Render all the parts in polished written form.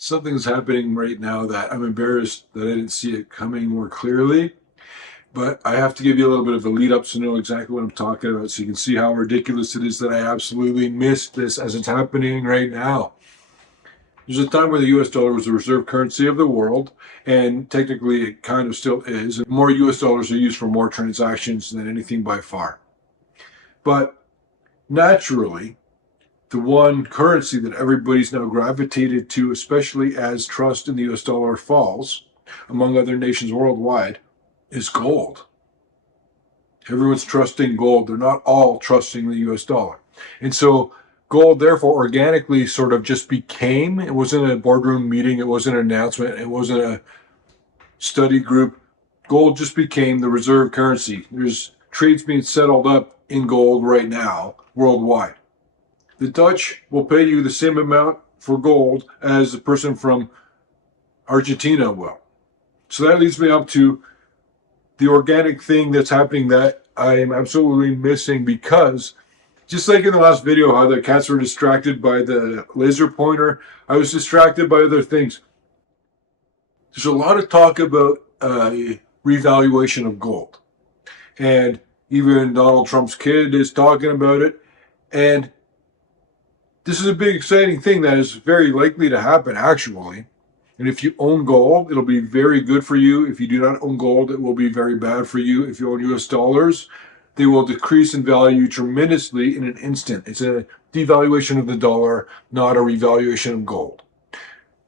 Something's happening right now that I'm embarrassed that I didn't see it coming more clearly. But I have to give you a little bit of a lead up to know exactly what I'm talking about so you can see how ridiculous it is that I absolutely missed this as it's happening right now. There's a time where the US dollar was the reserve currency of the world, and technically it kind of still is. And more US dollars are used for more transactions than anything by far. But naturally, the one currency that everybody's now gravitated to, especially as trust in the US dollar falls among other nations worldwide, is gold. Everyone's trusting gold. They're not all trusting the US dollar. And so gold, therefore, organically sort of just became, it wasn't a boardroom meeting, it wasn't an announcement, it wasn't a study group. Gold just became the reserve currency. There's trades being settled up in gold right now worldwide. The Dutch will pay you the same amount for gold as the person from Argentina will. So that leads me up to the organic thing that's happening that I am absolutely missing, because just like in the last video, how the cats were distracted by the laser pointer, I was distracted by other things. There's a lot of talk about revaluation of gold. And even Donald Trump's kid is talking about it. And this is a big, exciting thing that is very likely to happen, actually. And if you own gold, it'll be very good for you. If you do not own gold, it will be very bad for you. If you own US dollars, they will decrease in value tremendously in an instant. It's a devaluation of the dollar, not a revaluation of gold.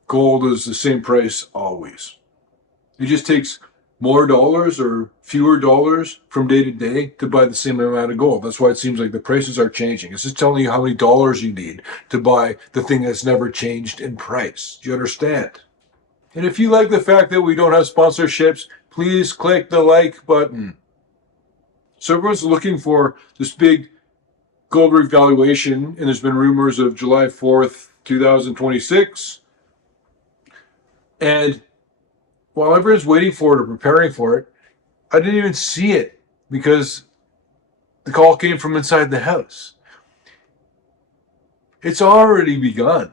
Gold is the same price always. It just takes more dollars or fewer dollars from day to day to buy the same amount of gold. That's why it seems like the prices are changing. It's just telling you how many dollars you need to buy the thing that's never changed in price. Do you understand? And if you like the fact that we don't have sponsorships, please click the like button. So everyone's looking for this big gold revaluation, and there's been rumors of July 4th, 2026. And while everyone's waiting for it or preparing for it, I didn't even see it because the call came from inside the house. It's already begun.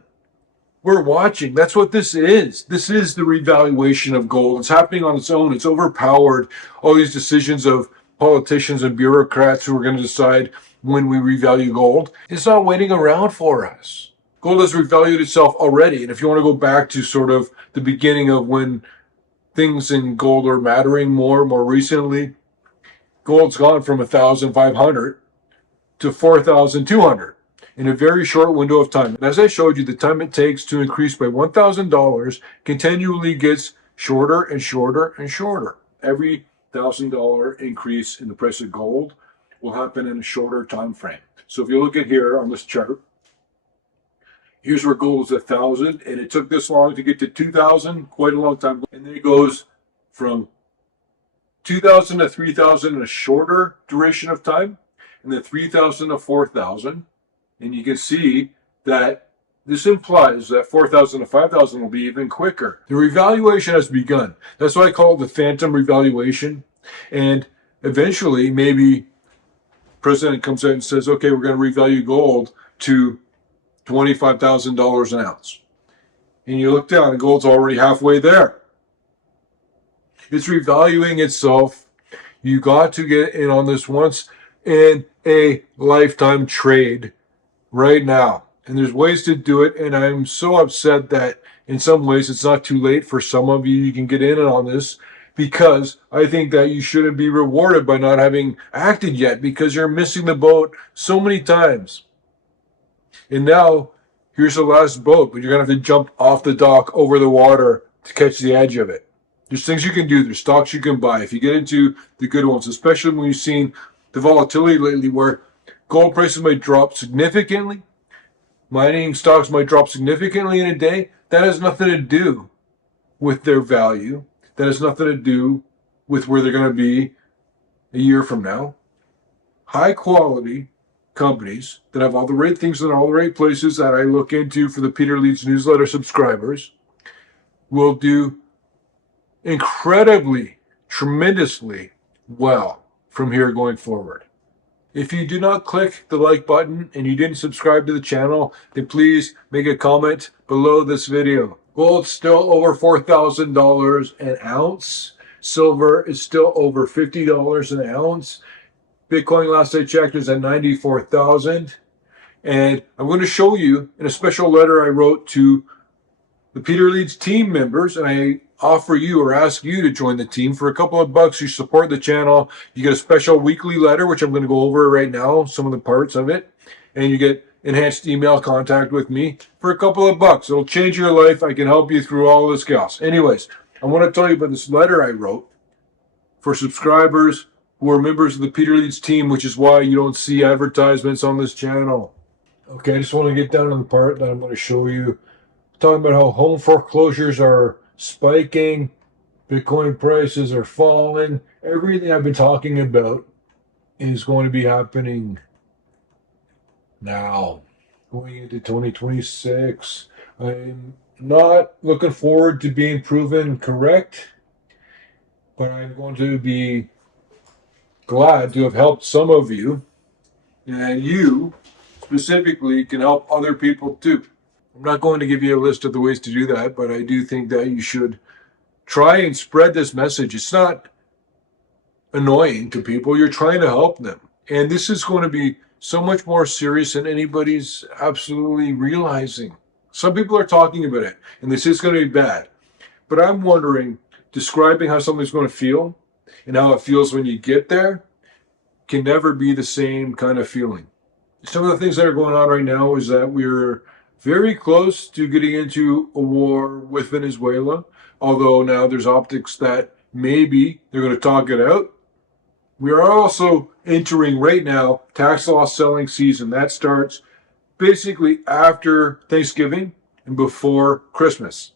We're watching. That's what this is. This is the revaluation of gold. It's happening on its own. It's overpowered all these decisions of politicians and bureaucrats who are going to decide when we revalue gold. It's not waiting around for us. Gold has revalued itself already. And if you want to go back to sort of the beginning of when things in gold are mattering more recently, gold's gone from 1,500 to 4,200. In a very short window of time. And as I showed you, the time it takes to increase by $1,000 continually gets shorter and shorter and shorter. Every $1,000 increase in the price of gold will happen in a shorter time frame. So if you look at here on this chart, here's where gold is 1,000, and it took this long to get to 2,000, quite a long time. And then it goes from 2,000 to 3,000 in a shorter duration of time, and then 3,000 to 4,000. And you can see that this implies that 4,000 to 5,000 will be even quicker. The revaluation has begun. That's why I call it the phantom revaluation. And eventually, maybe the president comes out and says, okay, we're going to revalue gold to $25,000 an ounce. And you look down and gold's already halfway there. It's revaluing itself. You got to get in on this once in a lifetime trade right now. And there's ways to do it, and I'm so upset that in some ways it's not too late for some of you. You can get in on this, because I think that you shouldn't be rewarded by not having acted yet, because you're missing the boat so many times. And now here's the last boat, but you're going to have to jump off the dock over the water to catch the edge of it. There's things you can do. There's stocks you can buy if you get into the good ones, especially when you've seen the volatility lately where gold prices might drop significantly. Mining stocks might drop significantly in a day. That has nothing to do with their value. That has nothing to do with where they're going to be a year from now. High quality companies that have all the right things in all the right places that I look into for the Peter Leeds newsletter subscribers will do incredibly, tremendously well from here going forward. If you do not click the like button and you didn't subscribe to the channel, then please make a comment below this video. Gold's still over $4,000 an ounce. Silver is still over $50 an ounce. Bitcoin, last I checked, is at 94,000. And I'm going to show you in a special letter I wrote to the Peter Leeds team members, and I offer you or ask you to join the team for a couple of bucks. You support the channel. You get a special weekly letter, which I'm going to go over right now, some of the parts of it, and you get enhanced email contact with me for a couple of bucks. It'll change your life. I can help you through all this chaos. Anyways, I want to tell you about this letter I wrote for subscribers who are members of the Peter Leeds team, which is why you don't see advertisements on this channel. Okay, I just want to get down to the part that I'm going to show you. Talking about how home foreclosures are spiking, Bitcoin prices are falling. Everything I've been talking about is going to be happening now, going into 2026. I'm not looking forward to being proven correct, but I'm going to be glad to have helped some of you, and you specifically can help other people too. I'm not going to give you a list of the ways to do that, but I do think that you should try and spread this message. It's not annoying to people. You're trying to help them. And this is going to be so much more serious than anybody's absolutely realizing. Some people are talking about it, and this is going to be bad. But I'm wondering, describing how something's going to feel and how it feels when you get there can never be the same kind of feeling. Some of the things that are going on right now is that we're very close to getting into a war with Venezuela, although now there's optics that maybe they're going to talk it out. We are also entering right now tax loss selling season. That starts basically after Thanksgiving and before Christmas,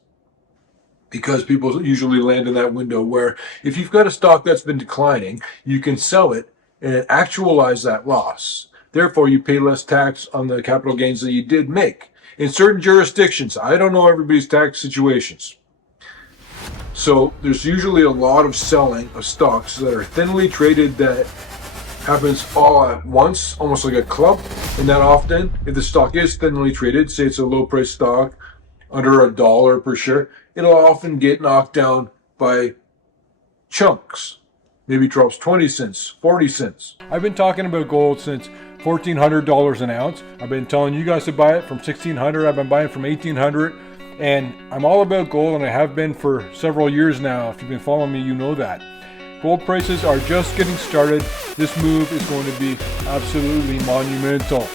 because people usually land in that window where if you've got a stock that's been declining, you can sell it and actualize that loss. Therefore, you pay less tax on the capital gains that you did make. In certain jurisdictions, I don't know everybody's tax situations. So there's usually a lot of selling of stocks that are thinly traded that happens all at once, almost like a club. And that often, if the stock is thinly traded, say it's a low price stock, under $1 per share, it'll often get knocked down by chunks. Maybe drops 20 cents, 40 cents. I've been talking about gold since $1,400 an ounce. I've been telling you guys to buy it from $1,600. I've been buying from $1,800. And I'm all about gold, and I have been for several years now. If you've been following me, you know that. Gold prices are just getting started. This move is going to be absolutely monumental.